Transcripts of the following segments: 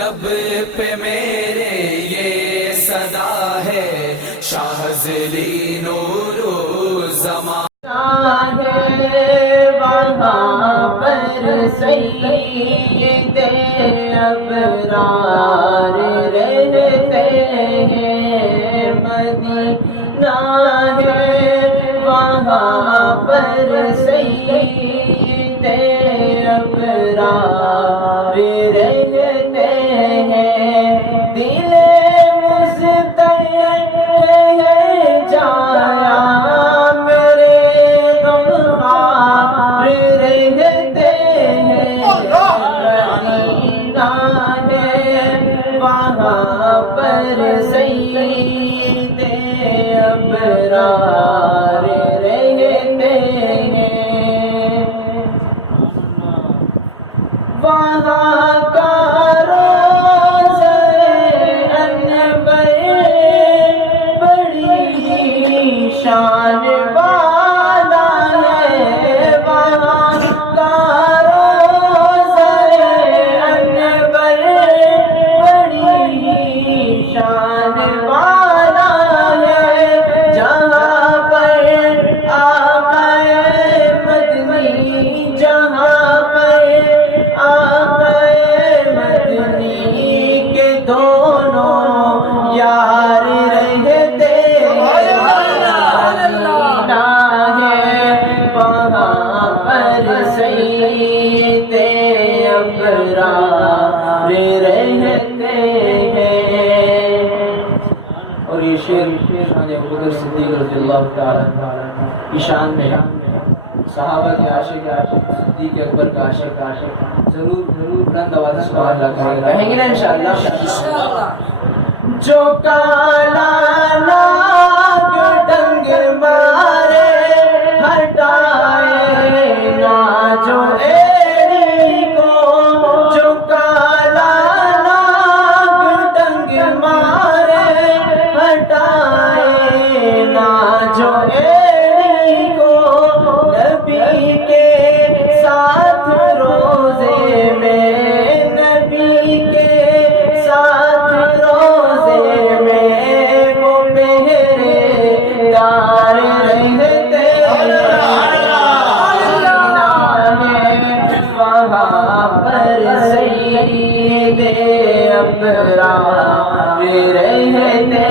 لب پہ میرے یہ صدا ہے، شاذلی نور زمان وہاں پر سید ابرار رہتے ہیں، مدینہ ہے وہاں پر سید ابرار رہتے ہیں، دل مضطرب ہے جایا میرے غمخوار رہتے ہیں، مدینہ ہے وہاں پر سید ابرار رہتے ہیں، وہاں کا روضہ انور بڑی شان والا ہے، وہاں کا روضہ انور بڑی شان والا ہے، جہاں پر آقا مدنی، جہاں پر آقا مدنی کے دونوں یار رہتے ہیں، مدینہ ہے وہاں پر سید ابرار رہتے ہیں۔ اور یہ شعر شان ابوبکر صدیق رضی اللہ تعالیٰ کی شان میں، صحابہ کے عاشق صدیق اکبر کا عاشق ضرور بلند آواز سے سبحان اللہ کہیں گے نا انشاءاللہ۔ جو کالا ناگ ڈنگ مارے ہٹائے نا جو ایڑی کو، جو کالا ناگ ڈنگ مارے ہٹائے نا جو ایڑی کو، نبی کے ساتھ روزے میں، نبی کے ساتھ روزے میں وہ پہرے دار رہتے ہیں، وہاں پر سید ابرار رہتے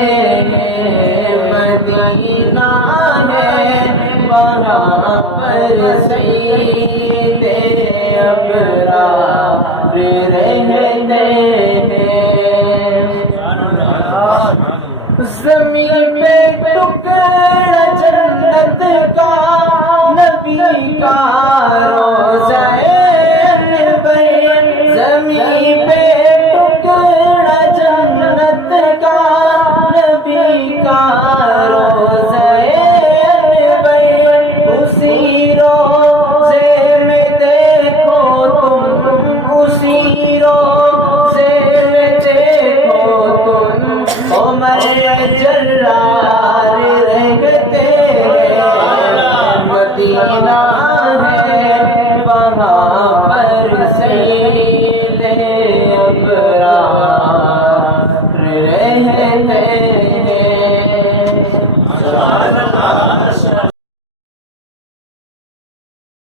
ہیں، مدینہ ہے وہاں پر سید ابرار رہتے ہیں، زمین پہ ٹکڑا جنت کا نبی کا روضہ انور، زمین پہ ٹکڑا جنت کا نبی کا روضہ انور، اسی روضے میں دیکھو تم، اسی روضے میں دیکھو تم عمر جرار رہتے ہیں، مدینہ ہے وہاں